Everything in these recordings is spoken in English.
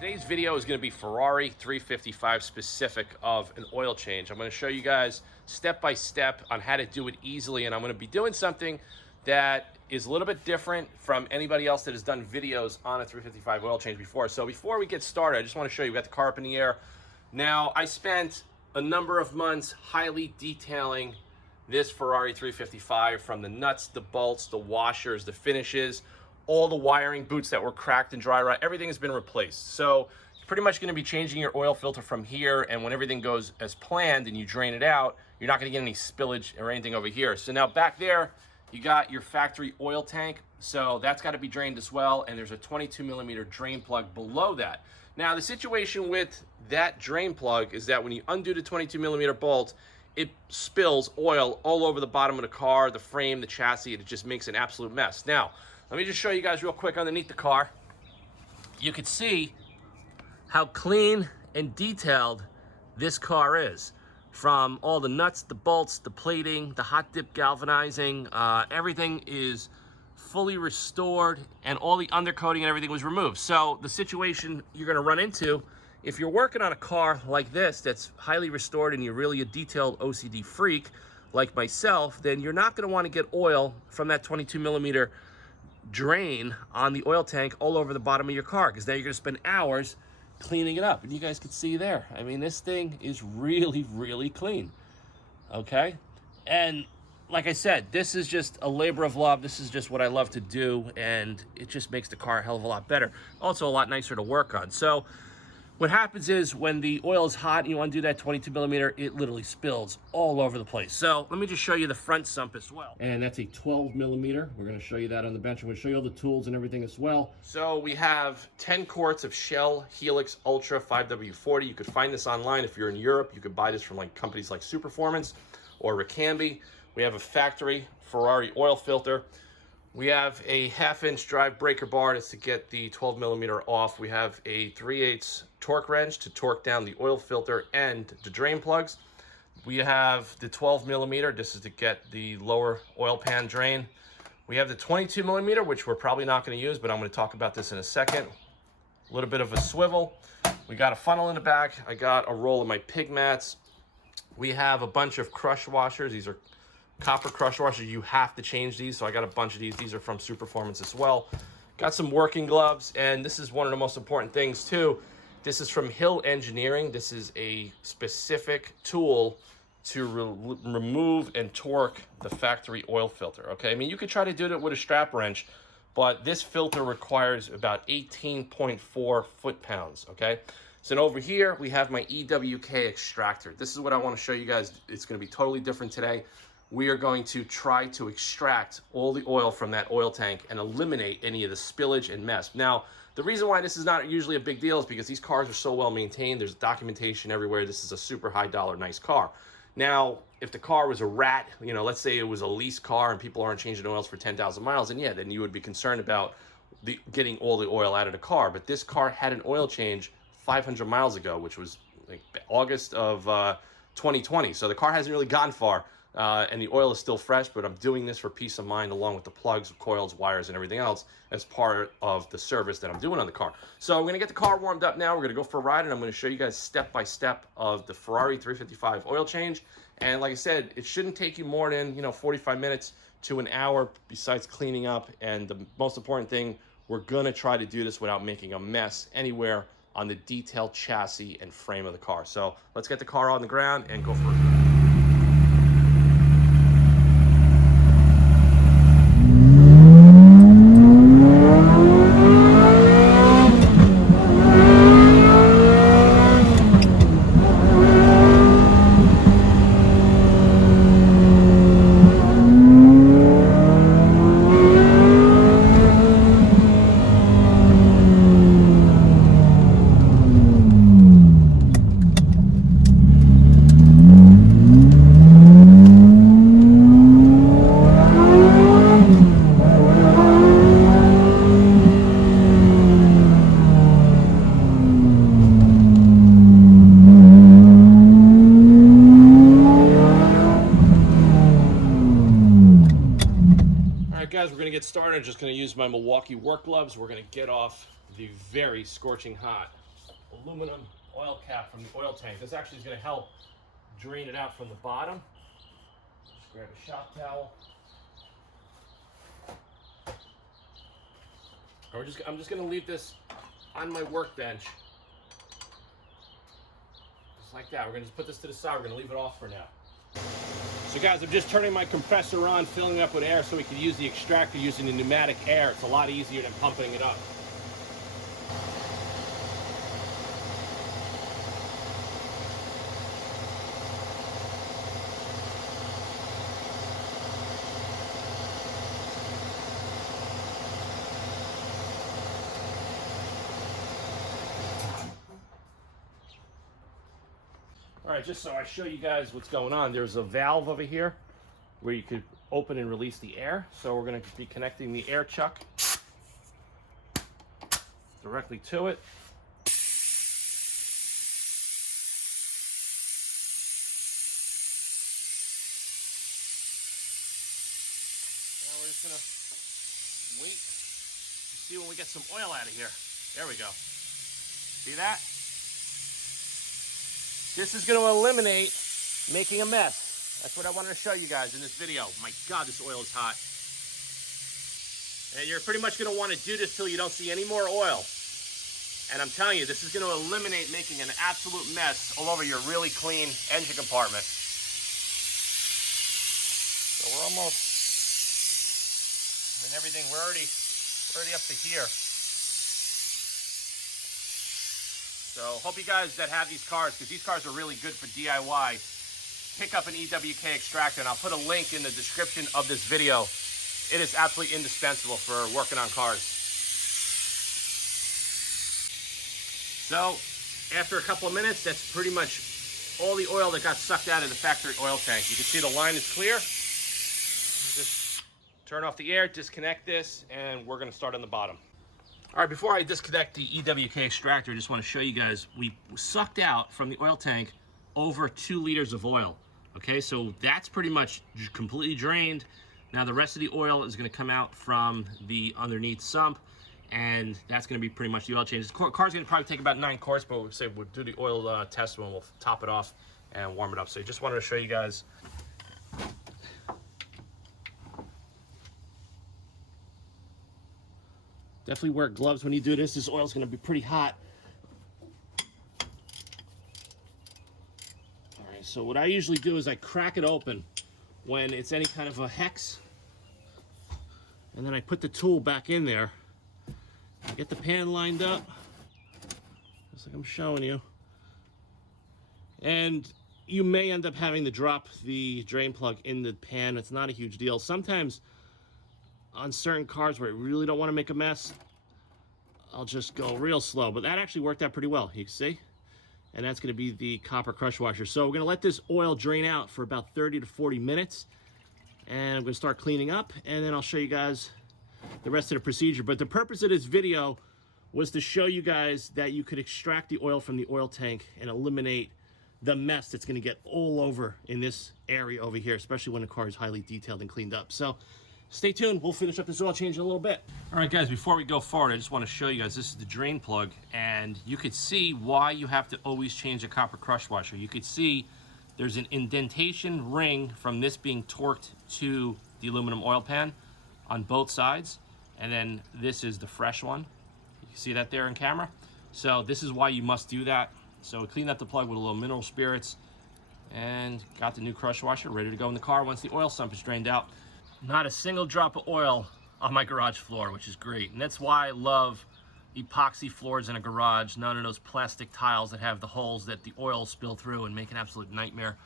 Today's video is going to be Ferrari 355 specific of an oil change. I'm going to show you guys step by step on how to do it easily, and I'm going to be doing something that is a little bit different from anybody else that has done videos on a 355 oil change before. So before we get started, I just want to show you, we got the car up in the air. Now, I spent a number of months highly detailing this Ferrari 355, from the nuts, the bolts, the washers, the finishes, all the wiring, boots that were cracked and dry rot, everything has been replaced. So you're pretty much going to be changing your oil filter from here, and when everything goes as planned and you drain it out, you're not going to get any spillage or anything over here. So now back there, you got your factory oil tank, so that's got to be drained as well, and there's a 22mm drain plug below that. Now the situation with that drain plug is that when you undo the 22mm bolt, it spills oil all over the bottom of the car, the frame, the chassis, and it just makes an absolute mess. Now, let me just show you guys real quick underneath the car. You can see how clean and detailed this car is. From all the nuts, the bolts, the plating, the hot dip galvanizing, everything is fully restored, and all the undercoating and everything was removed. So the situation you're gonna run into, if you're working on a car like this that's highly restored and you're really a detailed OCD freak like myself, then you're not gonna wanna get oil from that 22mm drain on the oil tank all over the bottom of your car, because now you're gonna spend hours cleaning it up. And you guys can see there, I mean, this thing is really, really clean, okay? And like I said, this is just a labor of love. This is just what I love to do, and it just makes the car a hell of a lot better. Also a lot nicer to work on. So what happens is when the oil is hot and you undo that 22mm, it literally spills all over the place. So let me just show you the front sump as well. And that's a 12mm. We're gonna show you that on the bench. I'm gonna show you all the tools and everything as well. So we have 10 quarts of Shell Helix Ultra 5W40. You could find this online. If you're in Europe, you could buy this from like companies like Superformance or Ricambi. We have a factory Ferrari oil filter. We have a 1/2-inch drive breaker bar to get the 12mm off. We have a 3/8 torque wrench to torque down the oil filter and the drain plugs. We have the 12mm. This is to get the lower oil pan drain. We have the 22mm, which we're probably not going to use, but I'm going to talk about this in a second. A little bit of a swivel. We got a funnel in the back. I got a roll of my pig mats. We have a bunch of crush washers. These are copper crush washers. You have to change these, so I got a bunch of these. These are from Superformance as well. Got some working gloves, and this is one of the most important things too. This is from Hill Engineering. This is a specific tool to remove and torque the factory oil filter, okay? I mean, you could try to do it with a strap wrench, but this filter requires about 18.4 foot-pounds, okay? So then over here, we have my EWK extractor. This is what I want to show you guys. It's going to be totally different today. We are going to try to extract all the oil from that oil tank and eliminate any of the spillage and mess. Now, the reason why this is not usually a big deal is because these cars are so well maintained. There's documentation everywhere. This is a super high dollar, nice car. Now, if the car was a rat, you know, let's say it was a lease car and people aren't changing oils for 10,000 miles, and yeah, then you would be concerned about getting all the oil out of the car. But this car had an oil change 500 miles ago, which was like August of 2020. So the car hasn't really gone far. And the oil is still fresh, but I'm doing this for peace of mind, along with the plugs, coils, wires, and everything else as part of the service that I'm doing on the car. So I'm gonna get the car warmed up now. We're gonna go for a ride, and I'm gonna show you guys step by step of the Ferrari 355 oil change. And like I said, it shouldn't take you more than 45 minutes to an hour, besides cleaning up. And the most important thing, we're gonna try to do this without making a mess anywhere on the detailed chassis and frame of the car. So let's get the car on the ground and go for it. Guys, we're going to get started. I'm just going to use my Milwaukee work gloves. We're going to get off the very scorching hot aluminum oil cap from the oil tank. This actually is going to help drain it out from the bottom. Just grab a shop towel. I'm just going to leave this on my workbench. Just like that. We're going to just put this to the side. We're going to leave it off for now. So guys, I'm just turning my compressor on, filling it up with air so we can use the extractor using the pneumatic air. It's a lot easier than pumping it up. All right, just so I show you guys what's going on, there's a valve over here where you could open and release the air. So we're going to be connecting the air chuck directly to it. Now we're just going to wait to see when we get some oil out of here. There we go. See that? This is going to eliminate making a mess. That's what I wanted to show you guys in this video. My God, this oil is hot. And you're pretty much going to want to do this till you don't see any more oil. And I'm telling you, this is going to eliminate making an absolute mess all over your really clean engine compartment. So we're almost, and everything, we're already up to here. So hope you guys that have these cars, because these cars are really good for DIY, pick up an EWK extractor, and I'll put a link in the description of this video. It is absolutely indispensable for working on cars. So after a couple of minutes, that's pretty much all the oil that got sucked out of the factory oil tank. You can see the line is clear. Just turn off the air, disconnect this, and we're going to start on the bottom. All right, before I disconnect the EWK extractor, I just want to show you guys, we sucked out from the oil tank over 2 liters of oil. Okay, so that's pretty much completely drained. Now the rest of the oil is going to come out from the underneath sump, and that's going to be pretty much the oil change. The car's going to probably take about 9 quarts, but we'll do the oil test when we'll top it off and warm it up. So I just wanted to show you guys. Definitely wear gloves when you do this. This oil's going to be pretty hot. All right, so what I usually do is I crack it open when it's any kind of a hex, and then I put the tool back in there. I get the pan lined up, just like I'm showing you. And you may end up having to drop the drain plug in the pan. It's not a huge deal. Sometimes on certain cars where I really don't want to make a mess, I'll just go real slow. But that actually worked out pretty well, you can see. And that's going to be the copper crush washer. So we're going to let this oil drain out for about 30 to 40 minutes. And I'm going to start cleaning up, and then I'll show you guys the rest of the procedure. But the purpose of this video was to show you guys that you could extract the oil from the oil tank and eliminate the mess that's going to get all over in this area over here, especially when the car is highly detailed and cleaned up. So stay tuned. We'll finish up this oil change in a little bit. All right, guys, before we go forward, I just want to show you guys, this is the drain plug, and you could see why you have to always change a copper crush washer. You could see there's an indentation ring from this being torqued to the aluminum oil pan on both sides, and then this is the fresh one. You can see that there in camera. So this is why you must do that. So we cleaned up the plug with a little mineral spirits and got the new crush washer ready to go in the car once the oil sump is drained out. Not a single drop of oil on my garage floor, which is great. And that's why I love epoxy floors in a garage, none of those plastic tiles that have the holes that the oil spill through and make an absolute nightmare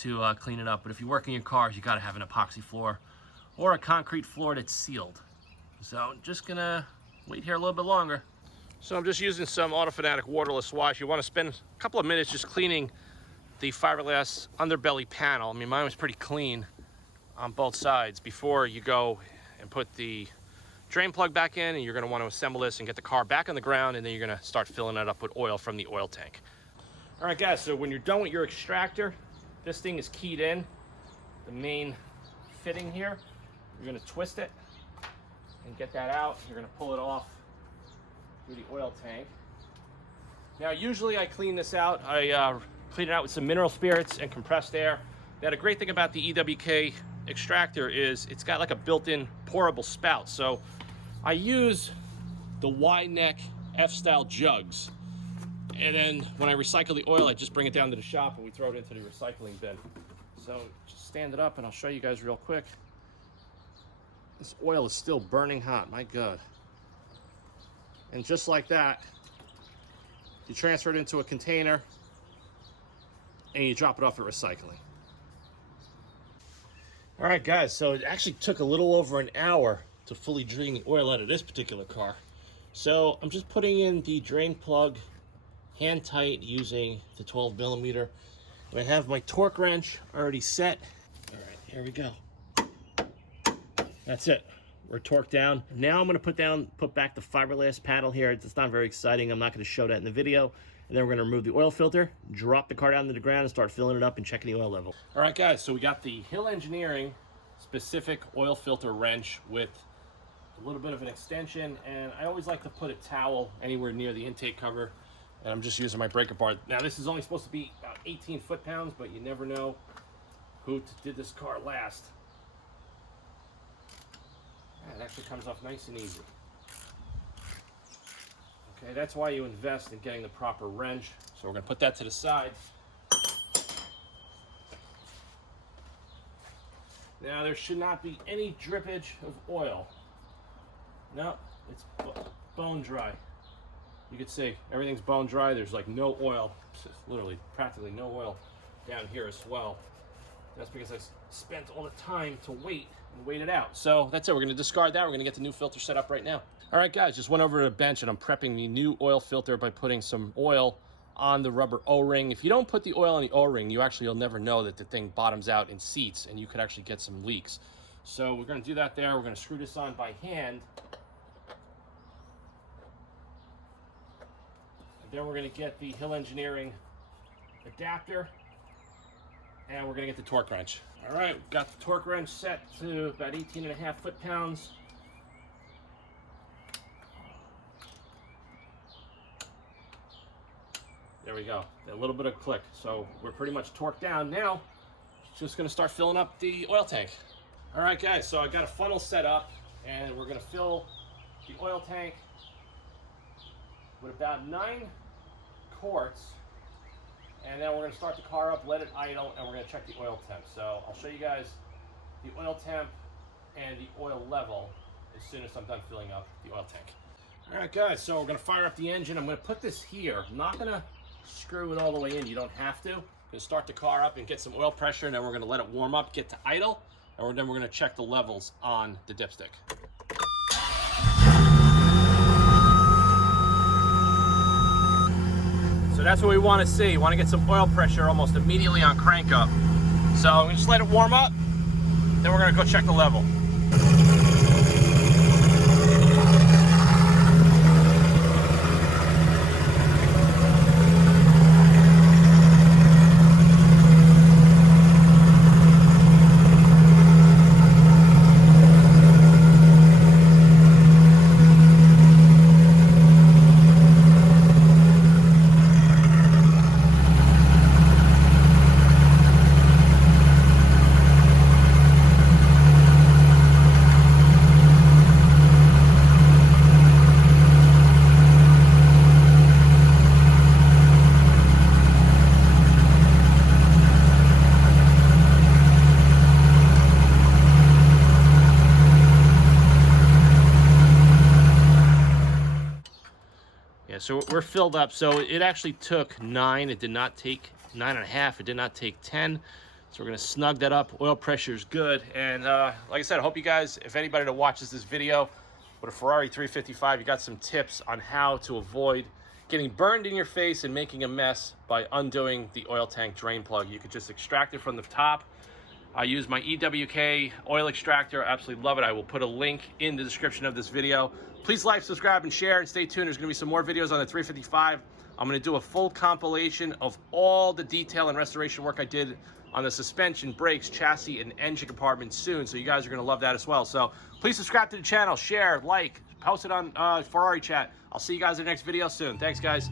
to clean it up. But if you work in your cars, you gotta have an epoxy floor or a concrete floor that's sealed. So I'm just gonna wait here a little bit longer. So I'm just using some Fanatic waterless wash. You wanna spend a couple of minutes just cleaning the fiberglass underbelly panel. I mean, mine was pretty clean on both sides before you go and put the drain plug back in, and you're going to want to assemble this and get the car back on the ground, and then you're going to start filling it up with oil from the oil tank. All right, guys, so when you're done with your extractor, this thing is keyed in, the main fitting here. You're going to twist it and get that out. You're going to pull it off through the oil tank. Now, usually I clean this out. I clean it out with some mineral spirits and compressed air. Now, the great thing about the EWK extractor is it's got like a built-in pourable spout. So I use the wide neck F-style jugs. And then when I recycle the oil, I just bring it down to the shop and we throw it into the recycling bin. So just stand it up and I'll show you guys real quick. This oil is still burning hot, my God. And just like that, you transfer it into a container and you drop it off at recycling. All right, guys, so it actually took a little over an hour to fully drain the oil out of this particular car. So I'm just putting in the drain plug hand tight using the 12 millimeter. I have my torque wrench already set. All right, here we go. That's it. We're torqued down. Now I'm going to put back the fiberglass panel here. It's not very exciting. I'm not going to show that in the video. And then we're going to remove the oil filter, drop the car down to the ground, and start filling it up and checking the oil level. All right, guys, so we got the Hill Engineering specific oil filter wrench with a little bit of an extension, and I always like to put a towel anywhere near the intake cover, and I'm just using my breaker bar. Now, this is only supposed to be about 18 foot-pounds, but you never know who did this car last. It actually comes off nice and easy. Okay, that's why you invest in getting the proper wrench. So we're going to put that to the side. Now there should not be any drippage of oil. No, it's bone dry. You can see everything's bone dry. There's like no oil, literally practically no oil down here as well. That's because I spent all the time to wait and wait it out. So that's it. We're going to discard that. We're going to get the new filter set up right now. All right, guys, just went over to the bench and I'm prepping the new oil filter by putting some oil on the rubber O-ring. If you don't put the oil on the O-ring, you'll never know that the thing bottoms out in seats and you could actually get some leaks. So we're going to do that there. We're going to screw this on by hand. And then we're going to get the Hill Engineering adapter. And we're going to get the torque wrench. All right, we've got the torque wrench set to about 18.5 foot-pounds. There we go, a little bit of click. So we're pretty much torqued down. Now, just going to start filling up the oil tank. All right, guys, so I got a funnel set up, and we're going to fill the oil tank with about 9 quarts. And then we're going to start the car up, let it idle, and we're going to check the oil temp. So I'll show you guys the oil temp and the oil level as soon as I'm done filling up the oil tank. All right, guys, so we're going to fire up the engine. I'm going to put this here. I'm not going to screw it all the way in. You don't have to. I'm going to start the car up and get some oil pressure, and then we're going to let it warm up, get to idle, and then we're going to check the levels on the dipstick. So that's what we want to see. We want to get some oil pressure almost immediately on crank up. So we just let it warm up, then we're going to go check the level. So we're filled up. So it actually took 9. It did not take 9.5. It did not take 10. So we're gonna snug that up. Oil pressure is good. And like I said, I hope you guys, if anybody that watches this video with a Ferrari 355, you got some tips on how to avoid getting burned in your face and making a mess by undoing the oil tank drain plug. You could just extract it from the top. I use my EWK oil extractor. I absolutely love it. I will put a link in the description of this video. Please like, subscribe, and share, and stay tuned. There's gonna be some more videos on the 355. I'm gonna do a full compilation of all the detail and restoration work I did on the suspension, brakes, chassis, and engine compartment soon, so you guys are gonna love that as well. So please subscribe to the channel, share, like, post it on Ferrari chat. I'll see you guys in the next video soon. Thanks, guys.